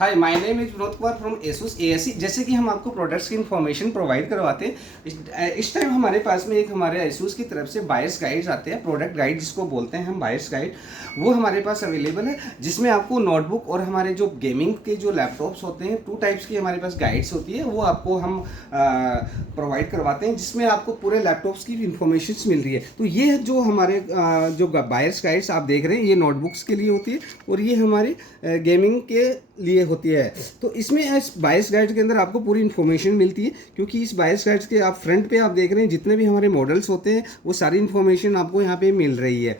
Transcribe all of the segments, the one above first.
Hi, my name is Vinod Kumar from Asus ASC. जैसे कि हम आपको प्रोडक्ट्स की इन्फॉर्मेशन प्रोवाइड करवाते हैं, इस टाइम हमारे पास में एक हमारे एसुस की तरफ से बायर्स गाइड्स आते हैं, प्रोडक्ट गाइड जिसको बोलते हैं हम बायर्स गाइड, वो हमारे पास अवेलेबल है, जिसमें आपको नोटबुक और हमारे जो गेमिंग के जो लैपटॉप्स होते हैं, 2 टाइप्स की हमारे पास गाइड्स होती है, वो आपको हम प्रोवाइड करवाते हैं, जिसमें आपको पूरे लैपटॉप्स की इन्फॉर्मेशन मिल रही है। तो ये जो हमारे जो बायर्स गाइड्स आप देख रहे हैं, ये नोटबुक्स के लिए होती है और ये हमारी गेमिंग के लिए होती है। तो इसमें इस बायस गाइड के अंदर आपको पूरी इन्फॉर्मेशन मिलती है, क्योंकि इस बायस गाइड्स के आप फ्रंट पे आप देख रहे हैं जितने भी हमारे मॉडल्स होते हैं, वो सारी इन्फॉर्मेशन आपको यहाँ पे मिल रही है।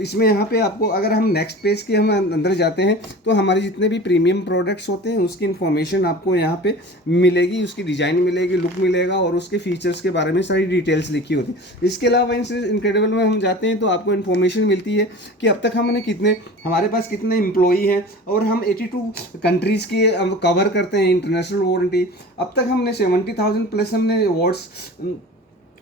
इसमें यहाँ पे आपको, अगर हम नेक्स्ट पेज के हम अंदर जाते हैं, तो हमारे जितने भी प्रीमियम प्रोडक्ट्स होते हैं उसकी इन्फॉर्मेशन आपको यहाँ पे मिलेगी, उसकी डिज़ाइन मिलेगी, लुक मिलेगा और उसके फीचर्स के बारे में सारी डिटेल्स लिखी होती है। इसके अलावा इनक्रेडिबल में हम जाते हैं तो आपको इन्फॉर्मेशन मिलती है कि अब तक हमने हमारे पास कितने एम्प्लॉई हैं और हम 82 कंट्रीज़ के कवर करते हैं इंटरनेशनल वारंटी। अब तक हमने 70,000 प्लस हमने अवार्ड्स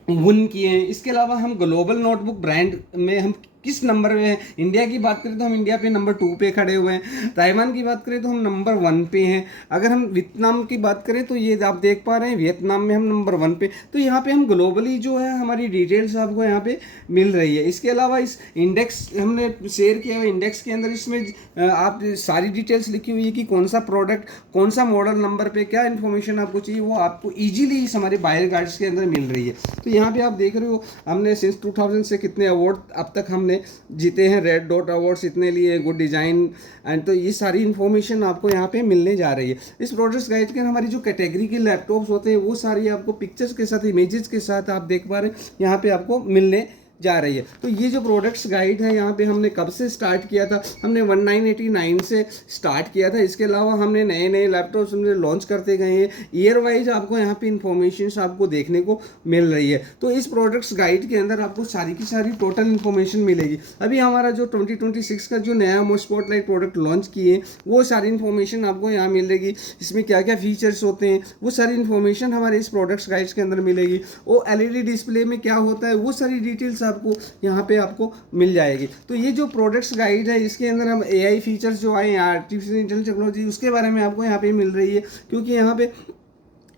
विन किए हैं। इसके अलावा हम ग्लोबल नोटबुक ब्रांड में हम किस नंबर में है। इंडिया की बात करें तो हम इंडिया पे नंबर 2 पे खड़े हुए हैं। ताइवान की बात करें तो हम नंबर 1 पे हैं। अगर हम वियतनाम की बात करें तो ये आप देख पा रहे हैं, वियतनाम में हम नंबर 1 पे। तो यहाँ पे हम ग्लोबली जो है हमारी डिटेल्स आपको यहाँ पे मिल रही है। इसके अलावा इस इंडेक्स हमने शेयर किया हुआ, इंडेक्स के अंदर इसमें आप सारी डिटेल्स लिखी हुई है कि कौन सा प्रोडक्ट, कौन सा मॉडल नंबर पे क्या इन्फॉर्मेशन आपको चाहिए, वो आपको ईजिली इस हमारे बायर गाइड्स के अंदर मिल रही है। तो यहाँ पे आप देख रहे हो, हमने सिंस 2000 से कितने अवार्ड अब तक हमने जीते हैं। रेड डॉट अवार्ड्स इतने लिए, गुड डिज़ाइन एंड, तो ये सारी इन्फॉर्मेशन आपको यहाँ पे मिलने जा रही है। इस प्रोडक्ट्स गाइड के हमारी जो कैटेगरी के लैपटॉप्स होते हैं, वो सारी आपको पिक्चर्स के साथ, इमेजेस के साथ आप देख पा रहे हैं, यहाँ पे आपको मिलने जा रही है। तो ये जो प्रोडक्ट्स गाइड है, यहाँ पे हमने कब से स्टार्ट किया था, हमने 1989 से स्टार्ट किया था। इसके अलावा हमने नए नए लैपटॉप्स हमने लॉन्च करते गए हैं। ईयर वाइज आपको यहाँ पे इंफॉर्मेशन आपको देखने को मिल रही है। तो इस प्रोडक्ट्स गाइड के अंदर आपको सारी की सारी टोटल इन्फॉर्मेशन मिलेगी। अभी हमारा जो 2026 का जो नया स्पॉटलाइट प्रोडक्ट लॉन्च किए, वो सारी इन्फॉर्मेशन आपको यहाँ मिलेगी। इसमें क्या क्या फीचर्स होते हैं, वो सारी इन्फॉर्मेशन हमारे इस प्रोडक्ट्स गाइड्स के अंदर मिलेगी। वो एलईडी डिस्प्ले में क्या होता है, वो सारी डिटेल्स आपको यहाँ पे आपको मिल जाएगी। तो ये जो प्रोडक्ट्स गाइड है, इसके अंदर हम एआई फीचर्स जो आए हैं, आर्टिफिशियल इंटेलिजेंस टेक्नोलॉजी, उसके बारे में आपको यहाँ पे मिल रही है, क्योंकि यहाँ पे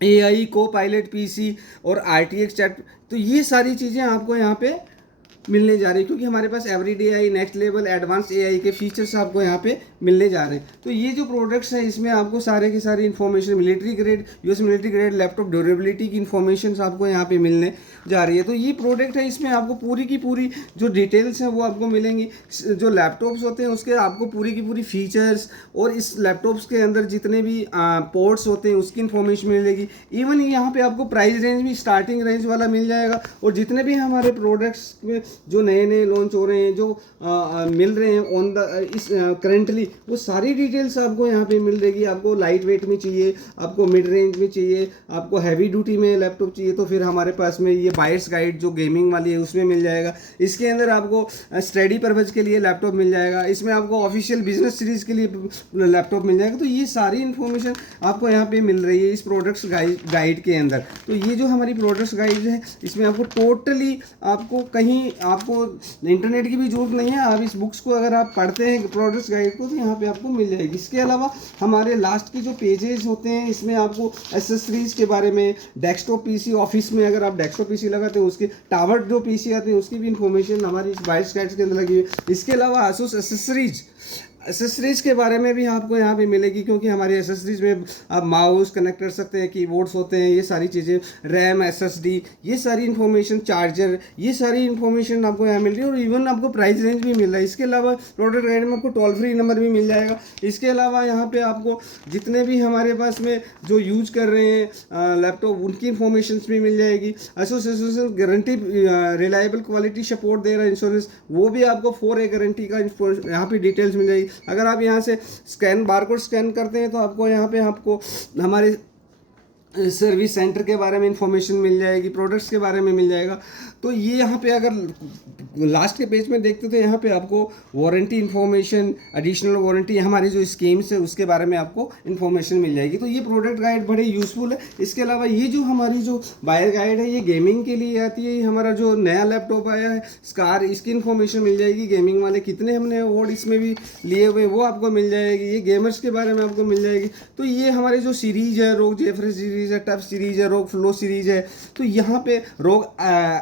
एआई, को पायलट पीसी और आरटीएक्स चैट, तो ये सारी चीज़ें आपको यहाँ पे मिलने जा रही है, क्योंकि हमारे पास everyday AI, next level, advance AI के फीचर्स आपको यहाँ पे मिलने जा रहे हैं। तो ये जो प्रोडक्ट्स हैं, इसमें आपको सारे की सारी information, military grade, US military grade laptop durability की इन्फॉर्मेशन आपको यहाँ पे मिलने जा रही है। तो ये प्रोडक्ट है, इसमें आपको पूरी की पूरी जो डिटेल्स हैं वो आपको मिलेंगी। जो लैपटॉप्स होते हैं उसके आपको पूरी की पूरी फीचर्स और इस लैपटॉप्स के अंदर जितने भी पोर्ट्स होते हैं उसकी इन्फॉर्मेशन मिलेगी। इवन यहाँ पे आपको प्राइस रेंज भी स्टार्टिंग रेंज वाला मिल जाएगा। और जितने भी हमारे प्रोडक्ट्स में जो नए नए लॉन्च हो रहे हैं, जो मिल रहे हैं ऑन द इस करेंटली, वो सारी डिटेल्स आपको यहाँ पे मिल रहेगी। आपको लाइट वेट में चाहिए, आपको मिड रेंज में चाहिए, आपको हैवी ड्यूटी में लैपटॉप चाहिए, तो फिर हमारे पास में ये बायर्स गाइड जो गेमिंग वाली है उसमें मिल जाएगा। इसके अंदर आपको स्टडी पर्पज के लिए लैपटॉप मिल जाएगा। इसमें आपको ऑफिशियल बिजनेस सीरीज के लिए लैपटॉप मिल जाएगा। तो ये सारी इन्फॉर्मेशन आपको यहाँ पे मिल रही है इस प्रोडक्ट्स गाइड के अंदर। तो ये जो हमारी प्रोडक्ट्स गाइड है, इसमें आपको टोटली आपको कहीं आपको इंटरनेट की भी जरूरत नहीं है। आप इस बुक्स को अगर आप पढ़ते हैं प्रोडक्ट्स गाइड को, तो यहाँ पे आपको मिल जाएगी। इसके अलावा हमारे लास्ट के जो पेजेस होते हैं, इसमें आपको एसेसरीज के बारे में, डेस्कटॉप पीसी, ऑफिस में अगर आप डेस्कटॉप पीसी लगाते हैं उसके टावर जो पीसी आते हैं उसकी भी इन्फॉर्मेशन हमारी इस बायर्स गाइड्स के अंदर लगी हुई है। इसके अलावा आसूस एसेसरीज के बारे में भी आपको यहाँ पे मिलेगी, क्योंकि हमारी एसेसरीज में आप माउस कनेक्ट कर सकते हैं, कीबोर्ड्स होते हैं, ये सारी चीज़ें, रैम, एसएसडी, ये सारी इन्फॉर्मेशन, चार्जर, ये सारी इन्फॉर्मेशन आपको यहाँ मिल रही है। और इवन आपको प्राइस रेंज भी मिल रहा है। इसके अलावा प्रोडक्ट गाइड में आपको टोल फ्री नंबर भी मिल जाएगा। इसके अलावा यहाँ पे आपको जितने भी हमारे पास में जो यूज कर रहे हैं लैपटॉप, उनकी इन्फॉर्मेशन भी मिल जाएगी। Association guarantee, reliable quality support दे रहा है इंश्योरेंस, वो भी आपको 4A गारंटी का यहाँ पे डिटेल्स मिल जाएगी। अगर आप यहाँ से बारकोड स्कैन करते हैं तो आपको यहाँ पे आपको हमारे सर्विस सेंटर के बारे में इंफॉर्मेशन मिल जाएगी, प्रोडक्ट्स के बारे में मिल जाएगा। तो ये यहाँ पे अगर लास्ट के पेज में देखते तो यहाँ पे आपको वारंटी इंफॉर्मेशन, एडिशनल वारंटी, हमारी जो स्कीम्स है उसके बारे में आपको इंफॉर्मेशन मिल जाएगी। तो ये प्रोडक्ट गाइड बड़े यूज़फुल है। इसके अलावा ये जो हमारी जो बायर गाइड है ये गेमिंग के लिए आती है। ये हमारा जो नया लैपटॉप आया है स्कार, इसकी इन्फॉर्मेशन मिल जाएगी। गेमिंग वाले कितने हमने अवार्ड इसमें भी लिए हुए वो आपको मिल जाएगी। ये गेमर्स के बारे में आपको मिल जाएगी। तो ये हमारे जो सीरीज़ है, रोग जेफरे सीरीज़ है, टफ सीरीज़ है, रोग फ्लो सीरीज़ है। तो यहाँ पे रोग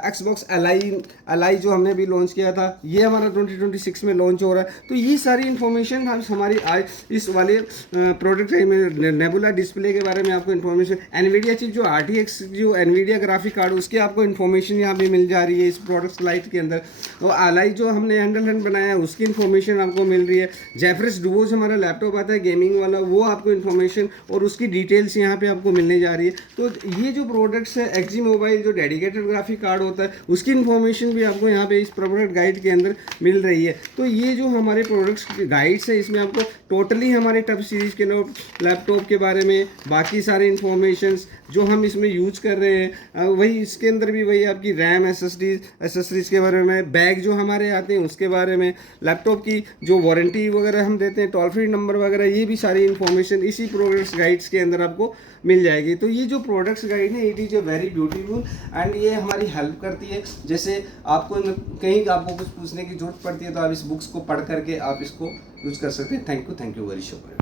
एक्सबॉक्स एलाई जो हमने भी लॉन्च किया था ये हमारा 2026 में लॉन्च हो रहा है। तो ये सारी इन्फॉर्मेशन हमारी आज इस वाले प्रोडक्ट में नेबुला डिस्प्ले के बारे में आपको इन्फॉर्मेशन, एनवीडिया चिप जो RTX जो एनवीडिया ग्राफिक कार्ड उसके आपको इन्फॉर्मेशन यहाँ पे मिल जा रही है इस प्रोडक्ट लाइट के अंदर। तो एलाई जो हमने हैंड बनाया है उसकी इन्फॉर्मेशन आपको मिल रही है। जेफरस डुवोज हमारा लैपटॉप आता है गेमिंग वाला, वो आपको इन्फॉर्मेशन और उसकी डिटेल्स यहाँ पे आपको मिलने जा रही है। तो ये जो प्रोडक्ट्स है XG मोबाइल जो डेडिकेटेड ग्राफिक कार्ड होता है उसकी इन्फॉर्मेशन भी आपको यहाँ पे इस प्रोडक्ट गाइड के अंदर मिल रही है। तो ये जो हमारे प्रोडक्ट्स गाइड्स है इसमें आपको टोटली हमारे टफ सीरीज़ के लैपटॉप के बारे में बाकी सारे इन्फॉर्मेशंस जो हम इसमें यूज कर रहे हैं वही इसके अंदर भी वही आपकी रैम एसेसरीज के बारे में, बैग जो हमारे आते हैं उसके बारे में, लैपटॉप की जो वारंटी वगैरह हम देते हैं, टोल फ्री नंबर वगैरह, ये भी सारी इन्फॉर्मेशन इसी प्रोडक्ट्स गाइड्स के अंदर आपको मिल जाएगी। तो ये जो प्रोडक्ट्स गाइड है it is a very beautiful and ये हमारी हेल्प करती है। जैसे आपको कहीं आपको कुछ पूछने की जरूरत पड़ती है तो आप इस बुक्स को पढ़ करके आप इसको यूज़ कर सकते हैं। थैंक यू वेरी शुक्रिया।